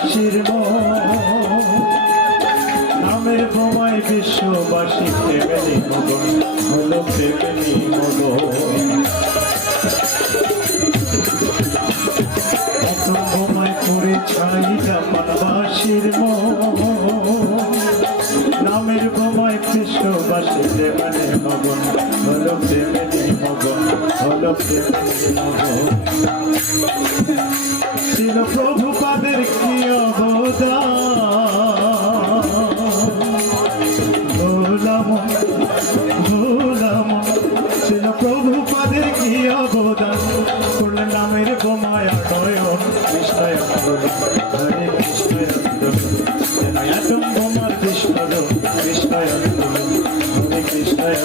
বাসির নামের বোমায় বিশ্ববাসী প্রেমেরই মগন হলো প্রেমেরই মগন। বোমায় করে ছাই জাপান বাসির নামের বোমায় বিশ্ববাসী প্রেমেরই মগন হলো প্রেমেরই মগন হলো প্রেমেরই মগন। ছিল প্রভুপাদের কি অবদান ছিল প্রভুপাদের কি অবদান করলেন নামের বোমায় নয়ন কৃষ্ণায় হরে কৃষ্ণায় আটম বোমার বিস্ফোরণ কৃষ্ণায় হরে কৃষ্ণায়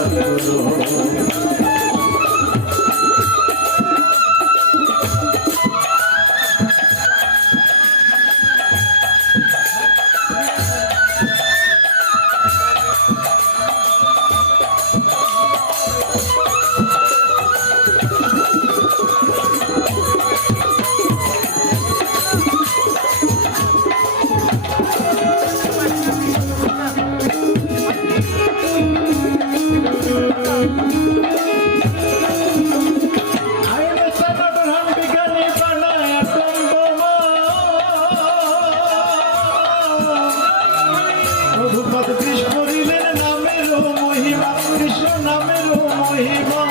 প্রভুপাদ বিষ করিলেন নামের মহিমা কৃষ্ণ নামের মহিমা।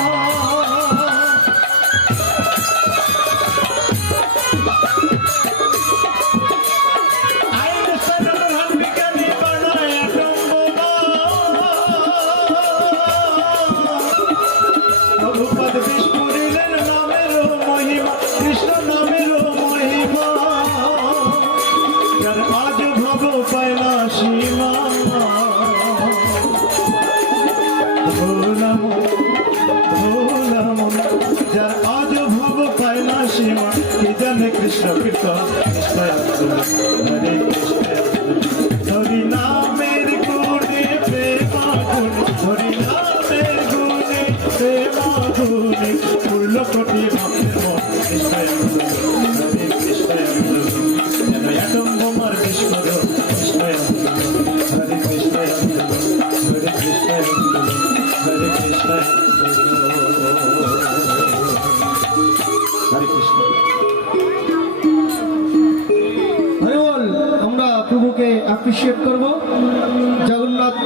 প্রভুপাদ বিষ করিলেন নামের মহিমা কৃষ্ণ নামের মহিমা। যার আজ ভব পায়না সীমা যার আজ ভব পায়না সীমা কি জানে কৃষ্ণ কীর্তন হরে কৃষ্ণ হরি নামের গুণে প্রেমাগুণ হরি নামের গুণে প্রেমাগুণে পূর্ণ কোটি ভক্তের মন কৃষ্ণ হরে কৃষ্ণ যেন এটম বোমার বিস্ফোরণ কৃষ্ণ হরে কৃষ্ণ হরে কৃষ্ণ হরে কৃষ্ণ হরে কৃষ্ণ। আমরা প্রভুকে অ্যাপ্রিসিয়েট করব। জগন্নাথ